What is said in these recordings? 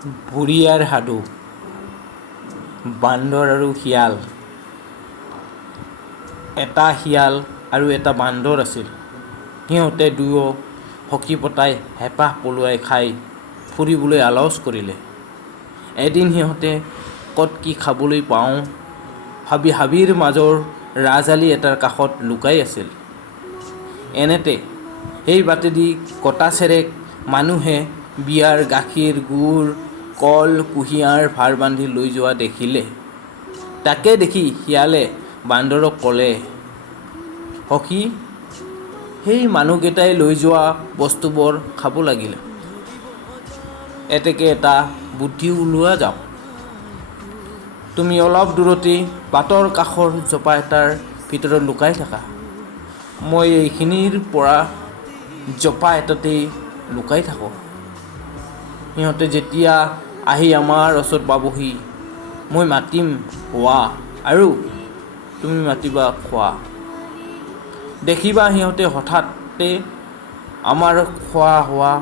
বুঢ়িয়াৰ সাধু। বান্দৰ আৰু শিয়াল। এটা শিয়াল আৰু এটা বান্দৰ আছিল। সিহঁতে দুয়ো সখি পতাই হেপাহ পলুৱাই খাই ফুৰিবলৈ আলচ কৰিলে। এদিন সিহঁতে ক'ত কি খাবলৈ পাওঁ ভাবি হাবিৰ মাজৰ ৰাজআলি এটাৰ কাষত লুকাই আছিল। এনেতে সেই বাটেদি কটা চেৰেক মানুহে বিয়াৰ গাখীৰ, গুৰ, কল, কুঁহিয়াৰ ভাৰ বান্ধি লৈ যোৱা দেখিলে। তাকে দেখি শিয়ালে বান্দৰক ক'লে, সখি, সেই মানুহকেইটাই লৈ যোৱা বস্তুবোৰ খাব লাগিল। এতেকে এটা বুদ্ধি ওলোৱা যাওক। তুমি অলপ দূৰতেই বাটৰ কাষৰ জোপা এটাৰ ভিতৰত লুকাই থাকা। মই এইখিনিৰ পৰা জোপা এটাতেই লুকাই থাকোঁ। সিহঁতে যেতিয়া আহি আমাৰ ওচৰত পাবহি, মই মাতিম হোৱা আৰু তুমি মাতিবা খোৱা। দেখিবা সিহঁতে হঠাতে আমাৰ খোৱা হোৱা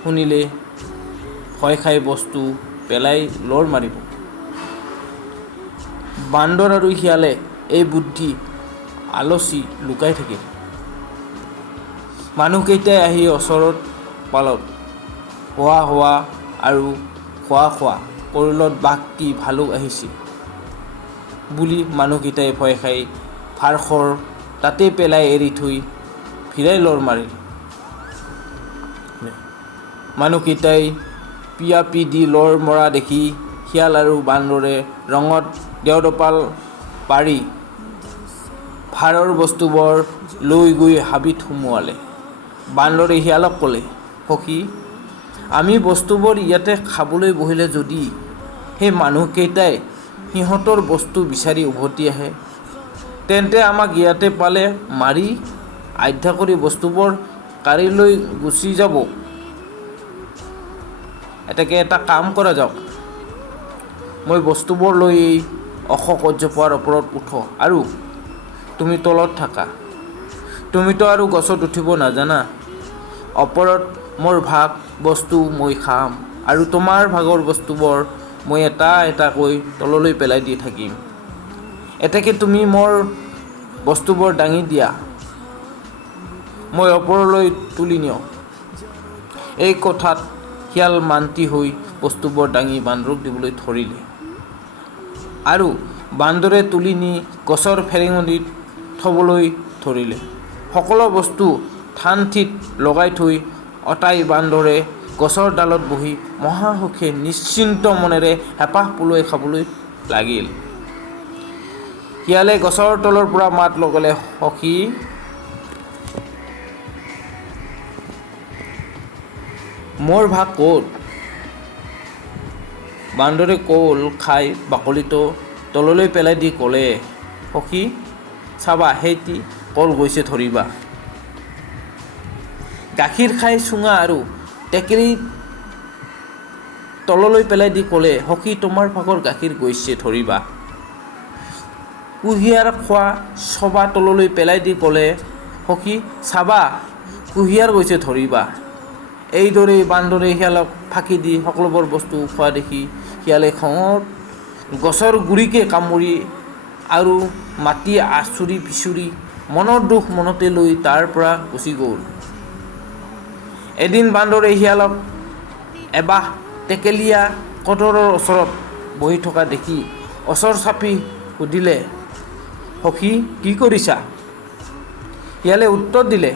শুনিলে ভয় খাই বস্তু পেলাই লৰ মাৰিব। বান্দৰ আৰু শিয়ালে এই বুদ্ধি আলচি লুকাই থাকিল। মানুহকেইটাই আহি ওচৰত পালত হোৱা আৰু খোৱা পৰিলত বাঘ কি ভালুক আহিছে বুলি মানুহকেইটাই ভয় খাই ভাৰখৰ তাতেই পেলাই এৰি থৈ ফিৰাই লৰ মাৰিল। মানুহকেইটাই পিয়াপি দি লৰ মৰা দেখি শিয়াল আৰু বান্দৰে ৰঙত দেওদপাল পাৰি ভাৰৰ বস্তুবোৰ লৈ গৈ হাবিত সুমুৱালে। বান্দৰে শিয়ালক ক'লে, সখি, আমি বস্তুবোৰ ইয়াতে খাবলৈ বহিলে যদি সেই মানুহকেইটাই সিহঁতৰ বস্তু বিচাৰি উভতি আহে, তেন্তে আমাক ইয়াতে পালে মাৰি আধ্যা কৰি বস্তুবোৰ কাঢ়ি লৈ গুচি যাব। এতেকে এটা কাম কৰা যাওক। মই বস্তুবোৰ লৈ এই ওখ গছজোপাৰ ওপৰত উঠো আৰু তুমি তলত থাকা। তুমিতো আৰু গছত উঠিব নাজানা। ওপৰত মোৰ ভাগ বস্তু মই খাম আৰু তোমাৰ ভাগৰ বস্তুবোৰ মই এটা এটাকৈ তললৈ পেলাই দি থাকিম। এতেকে তুমি মোৰ বস্তুবোৰ দাঙি দিয়া, মই ওপৰলৈ তুলি নিওঁ। এই কথাত শিয়াল মান্তি হৈ বস্তুবোৰ দাঙি বান্দৰক দিবলৈ ধৰিলে আৰু বান্দৰে তুলি নি গছৰ ফেৰেঙনিত থবলৈ ধৰিলে। সকলো বস্তু ঠান ঠিত লগাই থৈ অতাই বান্দৰে গছৰ ডালত বহি মহাসুখে নিশ্চিন্ত মনেৰে হেপাহ পলুৱাই খাবলৈ লাগিল। শিয়ালে গছৰ তলৰ পৰা মাত লগালে, সখি, মোৰ ভাগ ক'ত? বান্দৰে কল খাই বাকলিটো তললৈ পেলাই দি ক'লে, সখি, চাবা সেইটি কল গৈছে ধৰিবা। গাখীৰ খাই চুঙা আৰু টেকেলি তললৈ পেলাই দি ক'লে, সখি, তোমাৰ ভাগৰ গাখীৰ গৈছে ধৰিবা। কুঁহিয়াৰ খোৱা চবা তললৈ পেলাই দি ক'লে, সখি, চাবা কুঁহিয়াৰ গৈছে ধৰিবা। এইদৰেই বান্দৰে শিয়ালক ফাঁকি দি সকলোবোৰ বস্তু খোৱা দেখি শিয়ালে খঙত গছৰ গুৰিকে কামুৰি আৰু মাটি আঁচুৰি পিচুৰি মনৰ দুখ মনতে লৈ তাৰ পৰা গুচি গ'ল। এদিন বান্দৰে শিয়ালক এবাহ টেকেলীয়া কদৰৰ ওচৰত বহি থকা দেখি ওচৰ চাপি সুধিলে, সখি, কি কৰিছা? শিয়ালে উত্তৰ দিলে,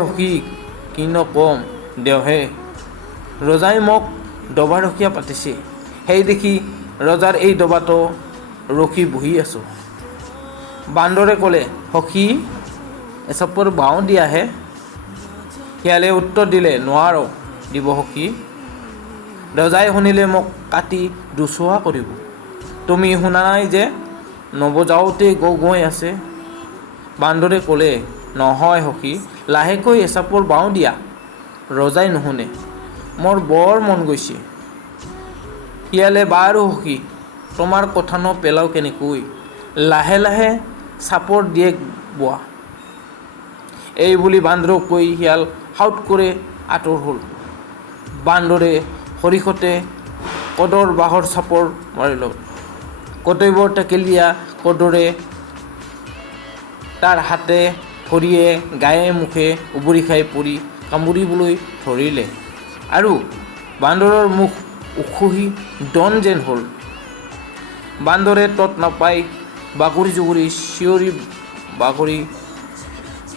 সখি, কিনো কম দেওহে, ৰজাই মোক দবাৰখীয়া পাতিছে। সেই দেখি ৰজাৰ এই দবাটো ৰখি বহি আছোঁ। বান্দৰে ক'লে, সখি, এচাপৰ বাওঁ দিয়াহে। শিয়ালে উত্তৰ দিলে, নোৱাৰো দিব সখি। ৰজাই শুনিলে মোক কাটি দুছোৱা কৰিব। তুমি শুনা নাই যে নবজাওঁতেই গো-গৈ আছে। বান্দৰে ক'লে, নহয় সখি, লাহেকৈ এচাপৰ বাওঁ দিয়া। ৰজাই নুশুনে, মোৰ বৰ মন গৈছে। শিয়ালে, বাৰু সখি, তোমাৰ কথানো পেলাওঁ কেনেকৈ, লাহে লাহে চাপৰ দিয়েক বোৱা। এই বুলি বান্দৰক কৈ শিয়াল সাউৎকৰে আঁতৰ হ'ল। বান্দৰে সৰিষতে কদৰ বাঁহৰ চাপৰ মাৰিল। কৰ্তব্যৰ টেকেলীয়া কদৰে তাৰ হাতে ভৰিয়ে গায়ে মুখে উবৰি খাই পৰি কামুৰিবলৈ ধৰিলে আৰু বান্দৰৰ মুখ উখহি দন যেন হ'ল। বান্দৰে তত নাপাই বাগৰি জুগৰি চিঞৰি বাগৰি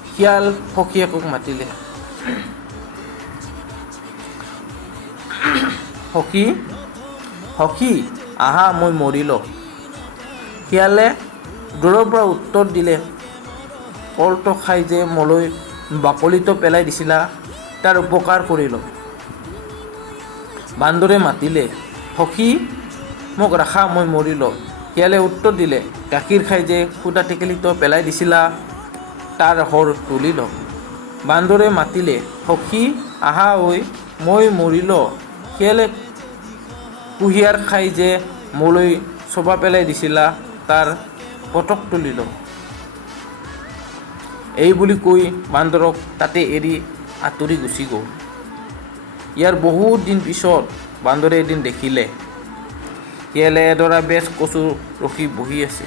শিয়াল সখীয়েকক মাতিলে। সখী সখী আহা মই মৰিল। শিয়ালে দূৰৰ পৰা উত্তৰ দিলে, কলটো খাই যে মোলৈ বাকলিটো পেলাই দিছিলা তাৰ উপকাৰ কৰিল। বান্দৰে মাতিলে, সখী মোক ৰাখা মই মৰিল। শিয়ালে উত্তৰ দিলে, গাখীৰ খাই যে সুদা টেকেলিটো পেলাই দিছিলা তাৰ হৰ তুলিল। বান্দৰে মাতিলে, সখী আহা ঐ মই মৰিল। শিয়ালে কুঁহিয়াৰ খাই যে মোলৈ চোবা পেলাই দিছিলা তাৰ পটক তুলিল। এই বুলি কৈ বান্দৰক তাতে এৰি আঁতৰি গুচি গ'ল। ইয়াৰ বহুত দিন পিছত বান্দৰে এদিন দেখিলে শিয়ালে এডৰা বেজ কচু ৰখি বহি আছে।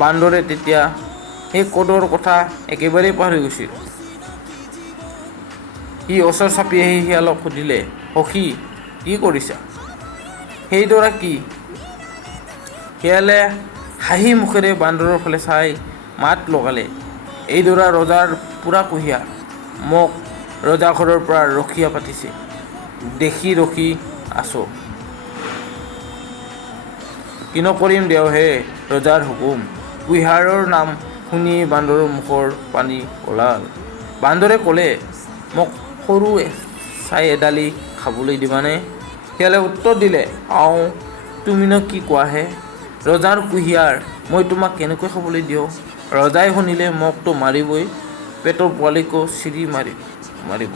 বান্দৰে তেতিয়া সেই কদৰ কথা একেবাৰেই পাহৰি গৈছিল। সি ওচৰ চাপি আহি শিয়ালক সুধিলে, সখী কি কৰিছা? সেইডৰা কি? শিয়ালে হাঁহি মুখেৰে বান্দৰৰ ফালে চাই মাত লগালে, এইডৰা ৰজাৰ পোৰা কুঁহিয়াৰ। মোক ৰজাঘৰৰ পৰা ৰখীয়া পাতিছে, দেখি ৰখি আছো। কিনো কৰিম দেওহে ৰজাৰ হুকুম। কুঁহিয়াৰৰ নাম শুনি বান্দৰৰ মুখৰ পানী ওলাল। বান্দৰে ক'লে, মোক সৰু ছাই এডালি খাবলৈ দিবানে? শিয়ালে উত্তৰ দিলে, আওঁ তুমিনো কি কোৱাহে? ৰজাৰ কুঁহিয়াৰ মই তোমাক কেনেকৈ খাবলৈ দিওঁ? ৰজাই শুনিলে মোকতো মাৰিবই, পেটৰ পোৱালিকো চিৰি মাৰিব।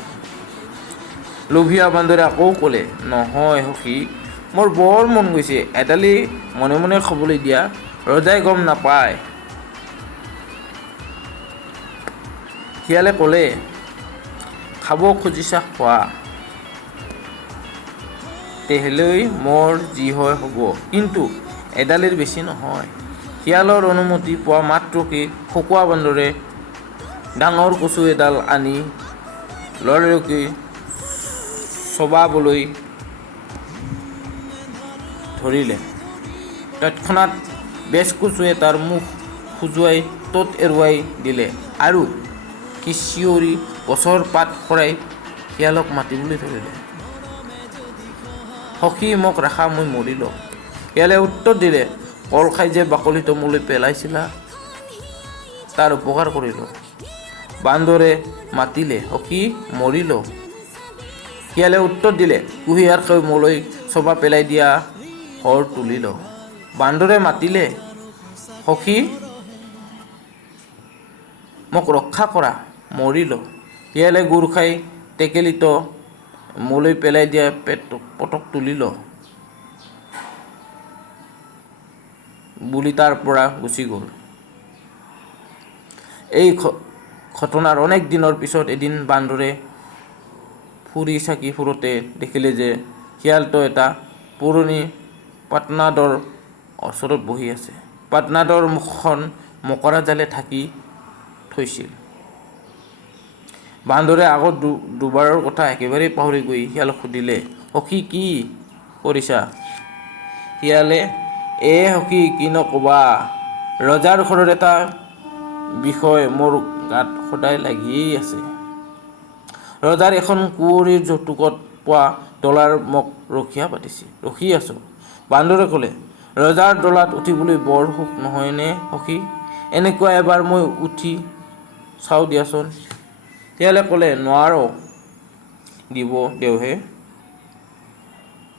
লোভীয়া বান্দৰে আকৌ ক'লে, নহয় সখী মোৰ বৰ মন গৈছে, এডালি মনে মনে খাবলৈ দিয়া, ৰজাই গম নাপায়। শিয়ালে ক'লে, খাব খুজিছা খোৱা, তেহলৈ মোৰ যি হয় হ'ব, কিন্তু এডালিৰ বেছি নহয়। শিয়ালৰ অনুমতি পোৱা মাত্ৰকে খকুৱা বান্দৰে ডাঙৰ কচু এডাল আনি লৰালৰিকৈ চবাবলৈ ধৰিলে। তৎক্ষণাৎ বেজ কচুৱে তাৰ মুখ খজুৱাই তত এৰুৱাই দিলে আৰু সি চিঞৰি গছৰ পাত সৰাই শিয়ালক মাতিবলৈ ধৰিলে, সখী মোক ৰাখা মই মৰিল। শিয়ালে উত্তৰ দিলে, কল খাই যে বাকলিটো মোলৈ পেলাইছিলা তাৰ উপকাৰ কৰিল। বান্দৰে মাতিলে, সখী মৰিল। শিয়ালে উত্তৰ দিলে, কুঁহিয়াৰ খাই মোলৈ চোবা পেলাই দিয়া হৰ তুলিল। বান্দৰে মাতিলে, সখী মোক ৰক্ষা কৰা, মৰিল। শিয়ালে গুৰ খাই টেকেলিটো মোলৈ পেলাই দিয়া পটক তুলিল বুলি তাৰ পৰা গুচি গ'ল। এই ঘটনাৰ অনেক দিনৰ পিছত এদিন বান্দৰে ফুৰি চাকি ফুৰোতে দেখিলে যে শিয়ালটো এটা পুৰণি পাটনাদৰ ওচৰত বহি আছে। পাটনাদৰ মুখখন মকৰা জালে ঢাকি থৈছিল। বান্দৰে আগত দুবাৰৰ কথা একেবাৰে পাহৰি গৈ শিয়ালক সুধিলে, সখী কি কৰিছা? শিয়ালে, সখী কিনো ক'বা, ৰজাৰ ঘৰৰ এটা বিষয় মোৰ গাত সদায় লাগিয়েই আছে। ৰজাৰ এখন কুঁৱৰীৰ যৌতুকত পোৱা ডলাৰ মোক ৰখি আছো। বান্দৰে ক'লে, ৰজাৰ ডলাত উঠিবলৈ বৰ সুখ নহয়নে সখী? এনেকুৱা এবাৰ মই উঠি চাওঁ দিয়াচোন। শিয়ালে ক'লে, নোৱাৰ দিব দেওহে।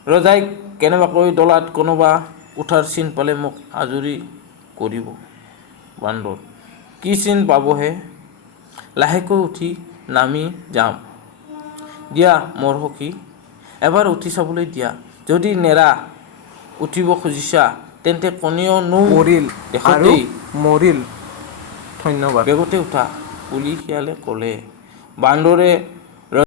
ৰজাই কেনেবাকৈ ডলাত কোনোবা উঠাৰ চিন পালে মোক আজৰি কৰিব। বান্দৰ, কি চিন পাবহে? লাহেকৈ উঠি নামি যাম। দিয়া মোৰ সখী, এবাৰ উঠি চাবলৈ দিয়া। যদি নেৰা উঠিব খুজিছা তেন্তে কোনেও মৰিল দেশতেই মৰিল, ধন্যবাদ, বেগতে উঠা বুলি শিয়ালে ক'লে। বান্দৰে